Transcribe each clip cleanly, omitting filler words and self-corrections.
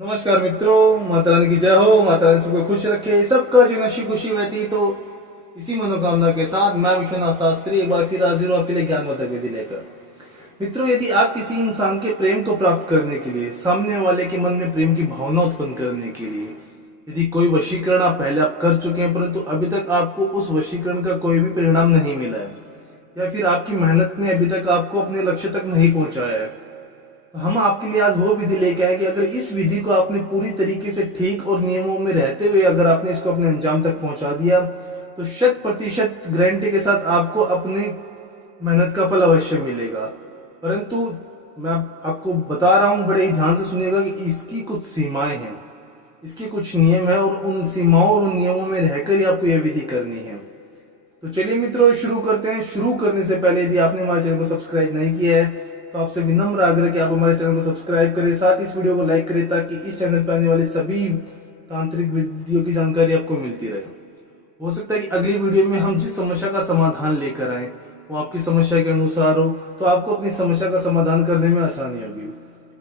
नमस्कार मित्रों, माता रानी की जय हो। माता रानी सबको खुश रखे, सबका जीवन हंसी खुशी रहती। तो इसी मनोकामना के साथ मैं विश्वनाथ शास्त्री एक बार फिर हाजिर हूं आपके लिए ज्ञानवर्धक विधि लेकर। मित्रों, यदि आप किसी इंसान के प्रेम को प्राप्त करने के लिए, सामने वाले के मन में प्रेम की भावना उत्पन्न करने के लिए यदि कोई वशीकरण आप पहले कर चुके हैं, परंतु अभी तक आपको उस वशीकरण का कोई भी परिणाम नहीं मिला है, या फिर आपकी मेहनत ने अभी तक आपको अपने लक्ष्य तक नहीं पहुंचाया है, तो हम आपके लिए आज वो विधि लेके आए कि अगर इस विधि को आपने पूरी तरीके से ठीक और नियमों में रहते हुए अगर आपने इसको अपने अंजाम तक पहुंचा दिया, तो 100% गारंटी के साथ आपको अपनी मेहनत का फल अवश्य मिलेगा। परंतु मैं आपको बता रहा हूं, बड़े ही ध्यान से सुनिएगा कि इसकी कुछ सीमाएं हैं, इसके कुछ नियम है, और उन सीमाओं और उन नियमों में रहकर ही आपको यह विधि करनी है। तो चलिए मित्रों, शुरू करते हैं। शुरू करने से पहले यदि आपने हमारे चैनल को सब्सक्राइब नहीं किया है तो आपसे विनम्र आग्रह कि आप हमारे चैनल को सब्सक्राइब करें, साथ इस वीडियो को लाइक करें, ताकि इस चैनल पर आने वाली सभी तांत्रिक विधियों की जानकारी आपको मिलती रहे। हो सकता है कि अगली वीडियो में हम जिस समस्या का समाधान लेकर आए वो आपकी समस्या के अनुसार हो, तो आपको अपनी समस्या का समाधान करने में आसानी होगी।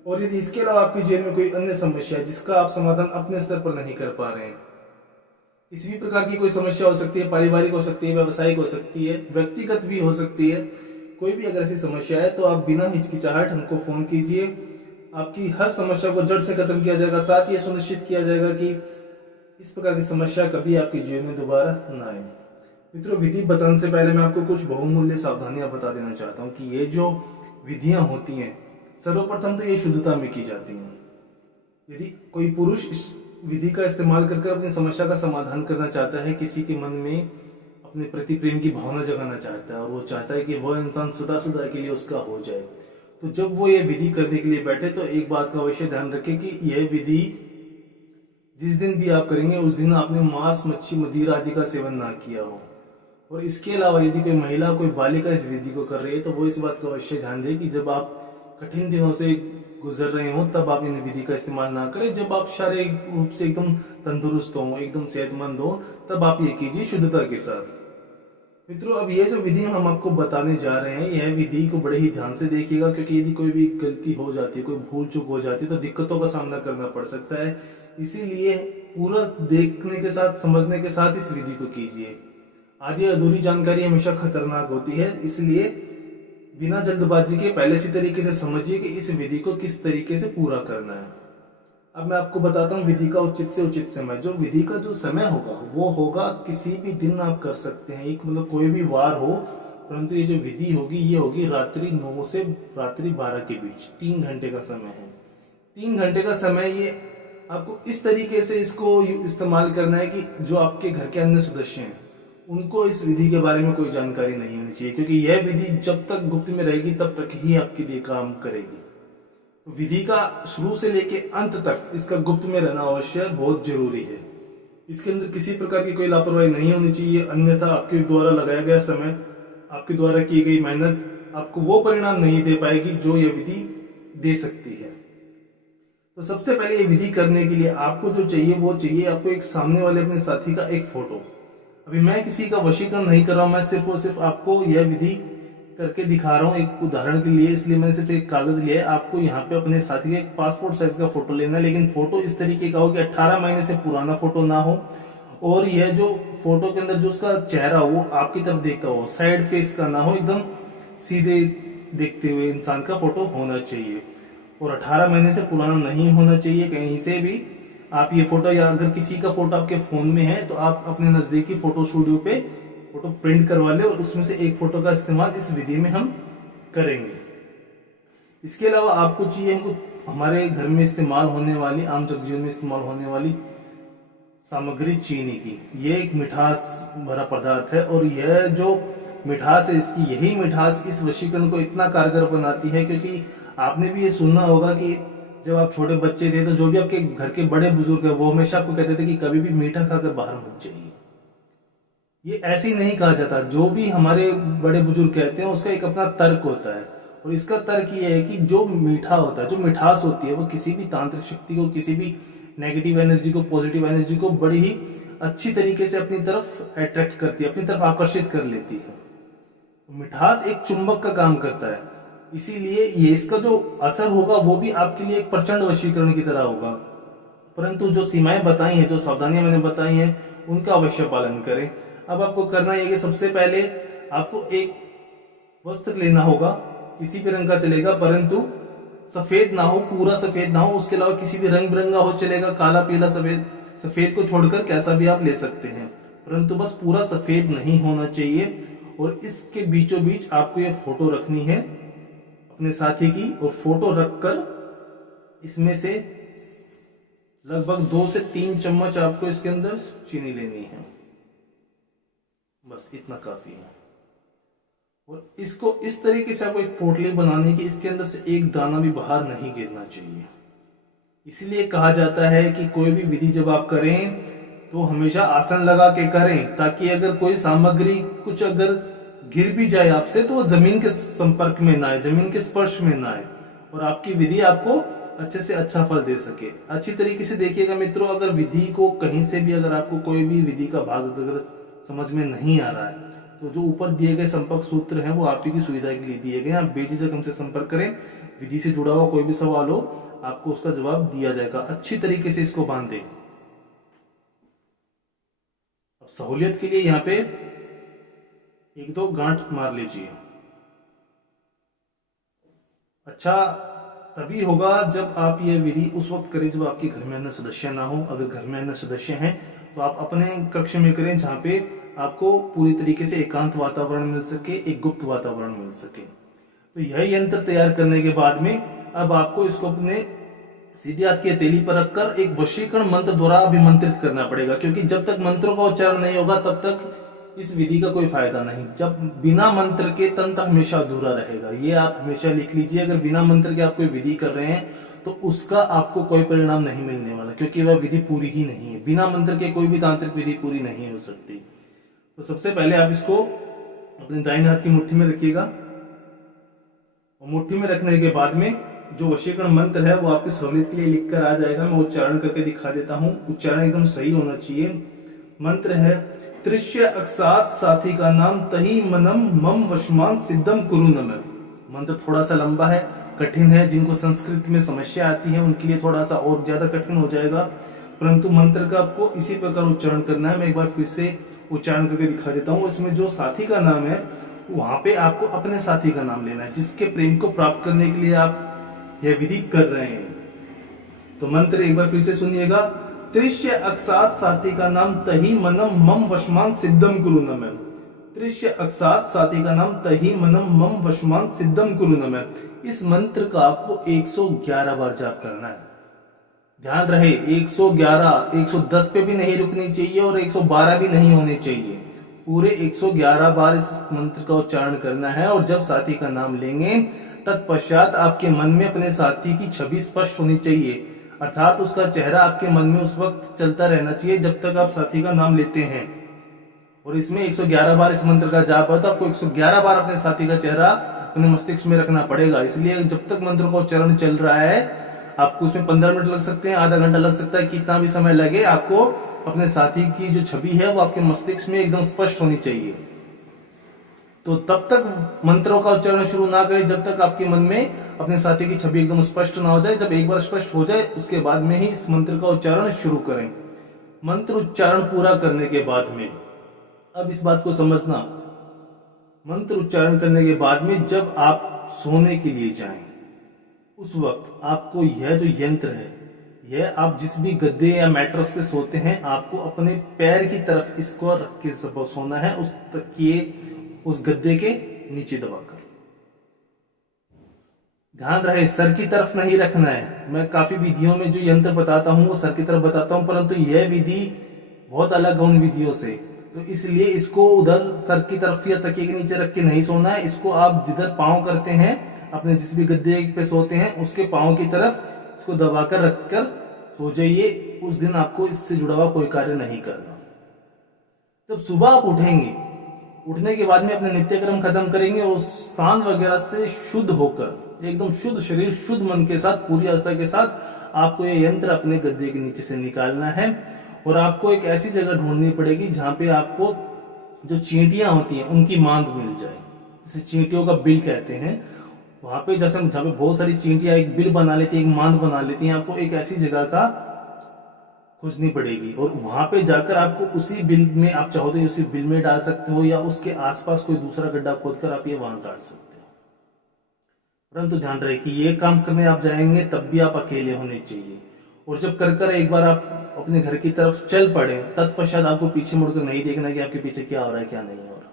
और यदि इसके अलावा आपके जीवन में कोई अन्य समस्या है जिसका आप समाधान अपने स्तर पर नहीं कर पा रहे हैं, किसी भी प्रकार की कोई समस्या हो सकती है, पारिवारिक हो सकती है, व्यवसायिक हो सकती है, व्यक्तिगत भी हो सकती है, कोई भी अगर ऐसी समस्या है तो आप बिना हिचकिचाहट हमको फोन कीजिए। आपकी हर समस्या को जड़ से खत्म किया जाएगा। साथ ही सुनिश्चित किया जाएगा कि इस प्रकार की समस्या कभी आपके जीवन में दोबारा न आए। मित्रों, विधि बताने से पहले मैं आपको कुछ बहुमूल्य सावधानियां बता देना चाहता हूं कि ये जो विधियां होती हैं, सर्वप्रथम तो ये शुद्धता में की जाती हैं। यदि कोई पुरुष इस विधि का इस्तेमाल कर अपनी समस्या का समाधान करना चाहता है, किसी के मन में अपने प्रति प्रेम की भावना जगाना चाहता है और वो चाहता है कि वह इंसान सदा के लिए उसका हो जाए, तो जब वो ये विधि करने के लिए बैठे तो एक बात का अवश्य ध्यान रखें कि यह विधि जिस दिन भी आप करेंगे उस दिन आपने मांस, मच्छी, मदिरा आदि का सेवन ना किया हो। और इसके अलावा यदि कोई महिला, कोई बालिका इस विधि को कर रही है तो वो इस बात का अवश्य ध्यान दे कि जब आप कठिन दिनों से गुजर रहे हो तब आप इन विधि का इस्तेमाल ना करें। जब आप शारीरिक रूप से एकदम तंदुरुस्त हो, एकदम सेहतमंद हो, तब आप ये कीजिए शुद्धता के साथ। मित्रों, अब ये जो विधि हम आपको बताने जा रहे हैं, यह विधि को बड़े ही ध्यान से देखिएगा, क्योंकि यदि कोई भी गलती हो जाती है, कोई भूल चूक हो जाती है तो दिक्कतों का सामना करना पड़ सकता है। इसीलिए पूरा देखने के साथ, समझने के साथ इस विधि को कीजिए। आधी अधूरी जानकारी हमेशा खतरनाक होती है, इसलिए बिना जल्दबाजी के पहले अच्छी तरीके से समझिए कि इस विधि को किस तरीके से पूरा करना है। अब मैं आपको बताता हूँ विधि का उचित से उचित समय। जो विधि का जो समय होगा वो होगा, किसी भी दिन आप कर सकते हैं, एक मतलब कोई भी वार हो, परंतु ये जो विधि होगी ये होगी रात्रि 9 से रात्रि 12 के बीच। 3 घंटे का समय है। 3 घंटे का समय, ये आपको इस तरीके से इसको इस्तेमाल करना है कि जो आपके घर के अन्य सदस्य हैं उनको इस विधि के बारे में कोई जानकारी नहीं होनी चाहिए, क्योंकि यह विधि जब तक गुप्त में रहेगी तब तक ही आपके लिए काम करेगी। विधि का शुरू से लेके अंत तक इसका गुप्त में रहना अवश्य बहुत जरूरी है। इसके अंदर किसी प्रकार की कोई लापरवाही नहीं होनी चाहिए, अन्यथा आपके द्वारा लगाया गया समय, आपके द्वारा की गई मेहनत आपको वो परिणाम नहीं दे पाएगी जो यह विधि दे सकती है। तो सबसे पहले ये विधि करने के लिए आपको जो चाहिए वो चाहिए आपको एक सामने वाले अपने साथी का एक फोटो। अभी मैं किसी का वशीकरण नहीं कर रहा हूं, मैं सिर्फ और सिर्फ आपको यह विधि करके दिखा रहा हूँ एक उदाहरण के लिए, इसलिए मैंने सिर्फ एक कागज लिया है। आपको यहाँ पे अपने साथी का एक पासपोर्ट साइज का फोटो लेना है, लेकिन फोटो इस तरीके का हो कि 18 महीने से पुराना फोटो ना हो, और यह जो फोटो के अंदर जो उसका चेहरा हो वो आपकी तरफ देखता हो, साइड फेस का ना हो, एकदम सीधे देखते हुए इंसान का फोटो होना चाहिए, और 18 महीने से पुराना नहीं होना चाहिए कहीं से भी। आप ये फोटो, या अगर किसी का फोटो आपके फोन में है तो आप अपने नजदीकी फोटो स्टूडियो पे फोटो प्रिंट करवा ले, और उसमें से एक फोटो का इस्तेमाल इस विधि में हम करेंगे। इसके अलावा आपको चाहिए हमको हमारे घर में इस्तेमाल होने वाली, आम जीवन में इस्तेमाल होने वाली सामग्री चीनी की। ये एक मिठास भरा पदार्थ है, और यह जो मिठास है, इसकी यही मिठास इस वशीकरण को इतना कारगर बनाती है, क्योंकि आपने भी ये सुना होगा कि जब आप छोटे बच्चे थे तो जो भी आपके घर के बड़े बुजुर्ग है वो हमेशा आपको कहते थे कि कभी भी मीठा खाकर बाहर मत जाइए। ये ऐसे ही नहीं कहा जाता, जो भी हमारे बड़े बुजुर्ग कहते हैं उसका एक अपना तर्क होता है, और इसका तर्क ये है कि जो मीठा होता है, जो मिठास होती है, वो किसी भी तांत्रिक शक्ति को, किसी भी नेगेटिव एनर्जी को, पॉजिटिव एनर्जी को बड़ी ही अच्छी तरीके से अपनी तरफ अट्रैक्ट करती है, अपनी तरफ आकर्षित कर लेती है। मिठास एक चुंबक का काम करता है, इसीलिए ये इसका जो असर होगा वो भी आपके लिए एक प्रचंड वशीकरण की तरह होगा। परंतु जो सीमाएं बताई हैं, जो सावधानियां मैंने बताई हैं, उनका अवश्य पालन करें। अब आपको करना है कि सबसे पहले आपको एक वस्त्र लेना होगा, किसी भी रंग का चलेगा, परंतु सफेद ना हो, पूरा सफेद ना हो, उसके अलावा किसी भी रंग बिरंगा हो चलेगा, काला पीला सफेद, सफेद को छोड़कर कैसा भी आप ले सकते हैं, परंतु बस पूरा सफेद नहीं होना चाहिए। और इसके बीचों बीच आपको ये फोटो रखनी है अपने साथी की, और फोटो रखकर इसमें से लगभग 2 से 3 चम्मच आपको इसके अंदर चीनी लेनी है, बस इतना काफी है। और इसको इस तरीके से आपको एक पोटली बनानी कि इसके अंदर से एक दाना भी बाहर नहीं गिरना चाहिए। इसलिए कहा जाता है कि कोई भी विधि जब आप करें तो हमेशा आसन लगा के करें, ताकि अगर कोई सामग्री कुछ अगर गिर भी जाए आपसे तो वो जमीन के संपर्क में ना आए, जमीन के स्पर्श में ना आए, और आपकी विधि आपको अच्छे से अच्छा फल दे सके। अच्छी तरीके से देखिएगा मित्रों, अगर विधि को कहीं से भी अगर आपको कोई भी विधि का भाग अगर समझ में नहीं आ रहा है तो जो ऊपर दिए गए संपर्क सूत्र हैं वो आपकी सुविधा के लिए दिए गए। आप बेझिझक हमसे संपर्क करें, विधि से जुड़ा हुआ कोई भी सवाल हो आपको उसका जवाब दिया जाएगा। अच्छी तरीके से इसको बांध दें। अब सहूलियत के लिए यहाँ पे 1-2 गांठ मार लीजिए। अच्छा तभी होगा जब आप ये विधि उस वक्त करें जब आपके घर में अन्य सदस्य ना हो। अगर घर में अन्य सदस्य हैं तो आप अपने कक्ष में करें जहां पे आपको पूरी तरीके से एकांत वातावरण मिल सके, एक गुप्त वातावरण मिल सके। तो यह यंत्र तैयार करने के बाद में अब आपको इसको अपने सीधे हाथ की हथेली पर रखकर एक वशीकरण मंत्र द्वारा अभिमंत्रित करना पड़ेगा, क्योंकि जब तक मंत्रों का उच्चारण नहीं होगा तब तक इस विधि का कोई फायदा नहीं। जब बिना मंत्र के तंत्र हमेशा अधूरा रहेगा, ये आप हमेशा लिख लीजिए। अगर बिना मंत्र के आप कोई विधि कर रहे हैं तो उसका आपको कोई परिणाम नहीं मिलने वाला, क्योंकि वह विधि पूरी ही नहीं है। बिना मंत्र के कोई भी तांत्रिक विधि पूरी नहीं हो सकती। तो सबसे पहले आप इसको अपने दाहिने हाथ की मुट्ठी में रखिएगा, और मुट्ठी में रखने के बाद में जो वशीकरण मंत्र है वो आपकी सहूलियत के लिए लिखकर आ जाएगा। मैं उच्चारण करके दिखा देता हूं, उच्चारण एकदम सही होना चाहिए। मंत्र है त्रिश्य अक्षात साथी का नाम तही मनम मम वशमान सिद्धम कुरु नम। मंत्र थोड़ा सा लंबा है, कठिन है, जिनको संस्कृत में समस्या आती है उनके लिए थोड़ा सा और ज्यादा कठिन हो जाएगा, परंतु मंत्र का आपको इसी प्रकार उच्चारण करना है। मैं एक बार फिर से उच्चारण करके दिखा देता हूँ। इसमें जो साथी का नाम है वहां पे आपको अपने साथी का नाम लेना है, जिसके प्रेम को प्राप्त करने के लिए आप यह विधि कर रहे हैं। तो मंत्र एक बार फिर से सुनिएगा। त्रिश्य अक्षात साथी का नाम तही मनम मम वशमान सिद्धम कुरु नम। त्रिश्य अक्षात साथी का नाम तही मनम मम वशमान सिद्धम कुरु नम। इस मंत्र का आपको 111 बार जाप करना है। ध्यान रहे 111, 110 पे भी नहीं रुकनी चाहिए और 112 भी नहीं होने चाहिए। पूरे 111 बार इस मंत्र का उच्चारण करना है। और जब साथी का नाम लेंगे तत्पश्चात आपके मन में अपने साथी की छवि स्पष्ट होनी चाहिए, अर्थात उसका चेहरा आपके मन में उस वक्त चलता रहना चाहिए जब तक आप साथी का नाम लेते हैं। और इसमें 111 बार इस मंत्र का जाप है तो आपको 111 बार अपने साथी का चेहरा अपने मस्तिष्क में रखना पड़ेगा। इसलिए जब तक मंत्र का उच्चारण चल रहा है आपको उसमें 15 मिनट लग सकते हैं, आधा घंटा लग सकता है, कितना भी समय लगे, आपको अपने साथी की जो छवि है वो आपके मस्तिष्क में एकदम स्पष्ट होनी चाहिए। तो तब तक मंत्रों का उच्चारण शुरू ना करें जब तक आपके मन में अपने साथी की छवि एकदम स्पष्ट ना हो जाए। जब एक बार स्पष्ट हो जाए उसके बाद में ही इस मंत्र का उच्चारण शुरू करें। मंत्र उच्चारण पूरा करने के बाद में अब इस बात को समझना, मंत्र उच्चारण करने के बाद में जब आप सोने के लिए जाएं उस वक्त आपको यह जो यंत्र है, यह आप जिस भी गद्दे या मैट्रेस पे सोते हैं आपको अपने पैर की तरफ इसको रख के सोना है, उस तकिए उस गद्दे के नीचे दबाकर। ध्यान रहे सर की तरफ नहीं रखना है। मैं काफी विधियों में जो यंत्र बताता हूं वो सर की तरफ बताता हूं, परंतु यह विधि बहुत अलग है उन विधियों से, तो इसलिए इसको उधर सर की तरफ या तकिए के नीचे रख के नहीं सोना है। इसको आप जिधर पांव करते हैं अपने जिस भी गद्दे पे सोते हैं उसके पांव की तरफ इसको दबाकर रखकर सो जाइए। उस दिन आपको इससे जुड़ा हुआ कोई कार्य नहीं करना। जब सुबह आप उठेंगे, उठने के बाद में अपने नित्यक्रम खत्म करेंगे और स्नान वगैरह से शुद्ध होकर एकदम शुद्ध शरीर शुद्ध मन के साथ पूरी आस्था के साथ आपको ये यंत्र अपने गद्दे के नीचे से निकालना है। और आपको एक ऐसी जगह ढूंढनी पड़ेगी जहां पे आपको जो चींटियां होती हैं उनकी मांद मिल जाए, जिसे चींटियों का बिल कहते हैं। वहां पे जैसे जहां पे बहुत सारी चींटियां एक बिल बना लेती है, एक मांद बना लेती हैं, आपको एक ऐसी जगह का खोजनी पड़ेगी, और वहां पे जाकर आपको उसी बिल में, आप चाहो तो उसी बिल में डाल सकते हो या उसके आसपास कोई दूसरा गड्ढा खोदकर आप ये वहां डाल सकते हो। परंतु ध्यान रहे कि ये काम करने आप जाएंगे तब भी आप अकेले होने चाहिए, और जब कर एक बार आप अपने घर की तरफ चल पड़े तत्पश्चात आपको पीछे मुड़कर नहीं देखना कि आपके पीछे क्या हो रहा है क्या नहीं हो रहा।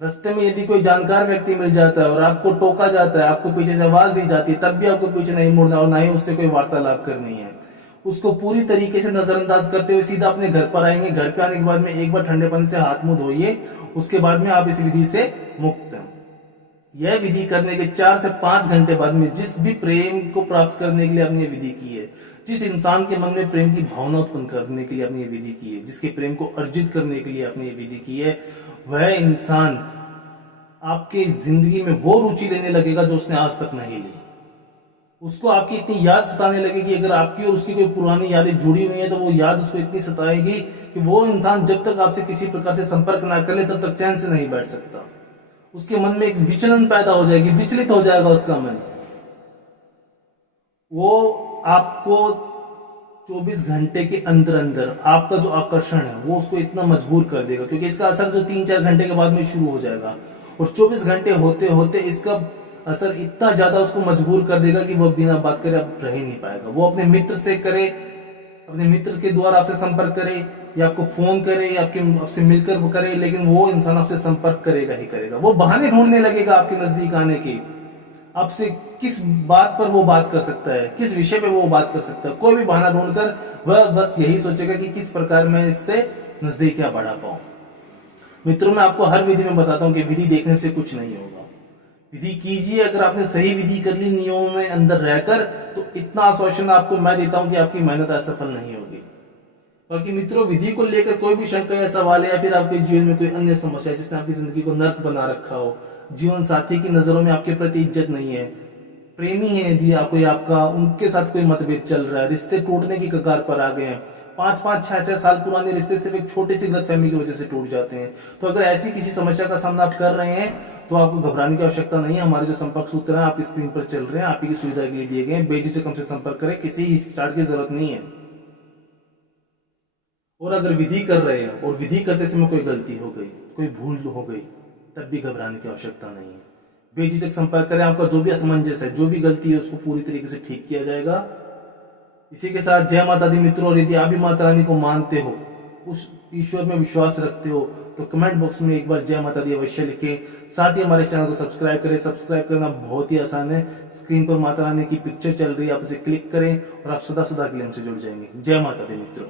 रास्ते में यदि कोई जानकार व्यक्ति मिल जाता है और आपको टोका जाता है, आपको पीछे से आवाज दी जाती है, तब भी आपको पीछे नहीं मुड़ना और ना ही उससे कोई वार्तालाप करनी है। उसको पूरी तरीके से नजरअंदाज करते हुए सीधा अपने घर पर आएंगे। घर पे आने के बाद में एक बार ठंडे पानी से हाथ मुंह धोइए, उसके बाद में आप इस विधि से मुक्त हैं। यह विधि करने के 4 से 5 घंटे बाद में जिस भी प्रेम को प्राप्त करने के लिए आपने विधि की है, जिस इंसान के मन में प्रेम की भावना उत्पन्न करने के लिए आपने ये विधि की है, जिसके प्रेम को अर्जित करने के लिए आपने ये विधि की है, वह इंसान आपके जिंदगी में वो रुचि लेने लगेगा जो उसने आज तक नहीं ली। उसको आपकी इतनी याद सताने लगेगी, अगर आपकी और उसकी कोई पुरानी यादें जुड़ी हुई है तो वो याद उसको इतनी सताएगी कि वो इंसान जब तक आपसे किसी प्रकार से संपर्क ना कर ले तब तक चैन से नहीं बैठ सकता। उसके मन में एक विचलन पैदा हो जाएगी, विचलित हो जाएगा उसका मन। वो आपको 24 घंटे के अंदर अंदर आपका जो आकर्षण है वो उसको इतना मजबूर कर देगा, क्योंकि इसका असर जो 3-4 घंटे के बाद में शुरू हो जाएगा, और 24 घंटे होते होते इसका असर इतना ज्यादा उसको मजबूर कर देगा कि वो बिना बात करे अब रह ही नहीं पाएगा। वो अपने मित्र से करे, अपने मित्र के द्वारा आपसे संपर्क करे, या आपको फोन करे, या आपसे मिलकर करे, लेकिन वो इंसान आपसे संपर्क करेगा ही करेगा। वो बहाने ढूंढने लगेगा आपके नजदीक आने की। आपसे किस बात पर वो बात कर सकता है, किस विषय पे वो बात कर सकता है, कोई भी बहाना ढूंढकर वह बस यही सोचेगा कि किस प्रकार मैं इससे नजदीकियां बढ़ा पाऊं। मित्रों, मैं आपको हर विधि में बताता हूं कि विधि देखने से कुछ नहीं होगा। विधि कीजिए, अगर आपने सही विधि कर ली नियमों में अंदर रहकर, तो इतना आश्वासन आपको मैं देता हूं कि आपकी मेहनत असफल नहीं होगी। बाकी मित्रों, विधि को लेकर कोई भी शंका या सवाल है, या फिर आपके जीवन में कोई अन्य समस्या है जिसने आपकी जिंदगी को नर्क बना रखा हो, जीवन साथी की नजरों में आपके प्रति इज्जत नहीं है, प्रेमी है यदि आपको या आपका उनके साथ कोई मतभेद चल रहा है, रिश्ते टूटने की कगार पर आ गए हैं, 5-5, 6-6 साल पुराने रिश्ते सिर्फ एक छोटी सी गलतफहमी की वजह से टूट जाते हैं, तो अगर ऐसी किसी समस्या का सामना आप कर रहे हैं तो आपको घबराने की आवश्यकता नहीं है। हमारे जो संपर्क सूत्र हैं आप स्क्रीन पर चल रहे हैं, आप ही की सुविधा के लिए दिए गए हैं। बेझिझक हमसे संपर्क करें, किसी हिचकिचाहट की जरूरत नहीं है। और अगर विधि कर रहे हैं और विधि करते समय कोई गलती हो गई, कोई भूल हो गई, तब भी घबराने की आवश्यकता नहीं है। बेझिझक संपर्क करें, आपका जो भी असमंजस है, जो भी गलती है, उसको पूरी तरीके से ठीक किया जाएगा। इसी के साथ जय माता दी मित्रों, और यदि आप भी माता रानी को मानते हो, उस ईश्वर में विश्वास रखते हो, तो कमेंट बॉक्स में एक बार जय माता दी अवश्य लिखें। साथ ही हमारे चैनल को सब्सक्राइब करें। सब्सक्राइब करना बहुत ही आसान है, स्क्रीन पर माता रानी की पिक्चर चल रही है, आप उसे क्लिक करें और आप सदा सदा के लिए हमसे जुड़ जाएंगे। जय माता दी मित्रों।